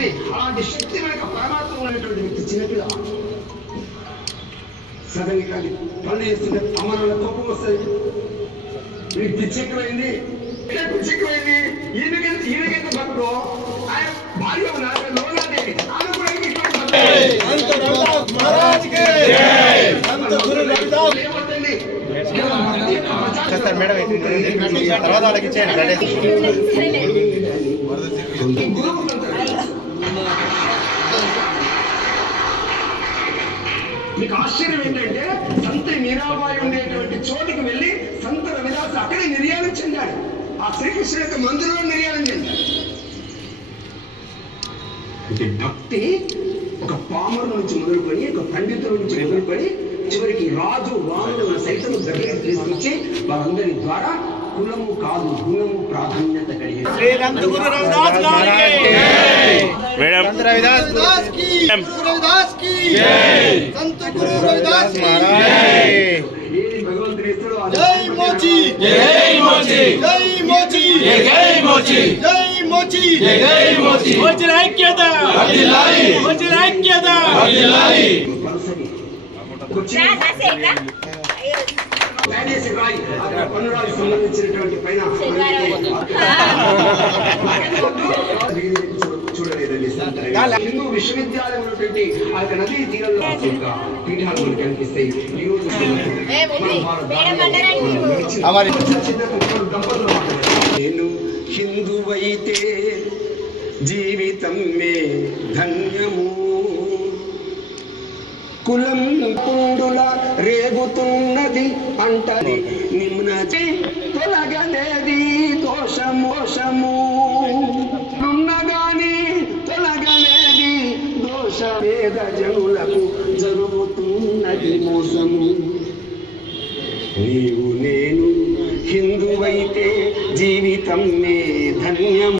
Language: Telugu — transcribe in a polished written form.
ఉంది. అలాంటి శక్తి వెనక పరమాత్మ ఉన్నటువంటి వ్యక్తి చిన్నపిల్ల సడన్ గా పనులు చేస్తుంటే అమ్మల కోపం వస్తుంది. వీడికి పిచ్చెక్కువైంది, పిచ్చెక్కువైంది. ఈయనకెంత భక్తుడు ఆయన భార్య లోనాదేవి ఆమె కూడా తర్వాత వాళ్ళకి ఇచ్చేయండి. మీకు ఆశ్చర్యం ఏంటంటే సంత మీరాబాయి ఉండేటువంటి చోటుకి వెళ్ళి సంత రవిదాస్ అక్కడే నిర్యాణం చెందాడు. ఆ శ్రీకృష్ణ యొక్క మందిరంలో నిర్యాణం చెందాడు. అంటే భక్తి ఒక పామరు నుంచి మొదలుకొని, ఒక పండితుల నుంచి మొదలుకొని, చివరికి రాజు వాముడు సైతం దగ్గరికి తీసుకొచ్చి వారందరి ద్వారా కులము కాదు గుణము ప్రాధాన్యత కలిగి పన్నురాలకు సంబంధించినటువంటి పైన చూడలేదండి. హిందూ విశ్వవిద్యాలయం ఉన్నటువంటి ఆ యొక్క నదీ తీరంలో పీఠాలు మనకు కనిపిస్తాయి. ఈ రోజు దంపతులు నేను హిందువైతే జీవితం మే ధన్యము, కులం కుండుల రేగుతున్నది అంటది నిమ్నచి తొలగలేది దోషమోషము, ఉన్నగాని తొలగలేది దోష వేద జనులకు జరుగుతున్నది మోసము. నీవు నేను హిందువైతే జీవితం మే ధన్యం.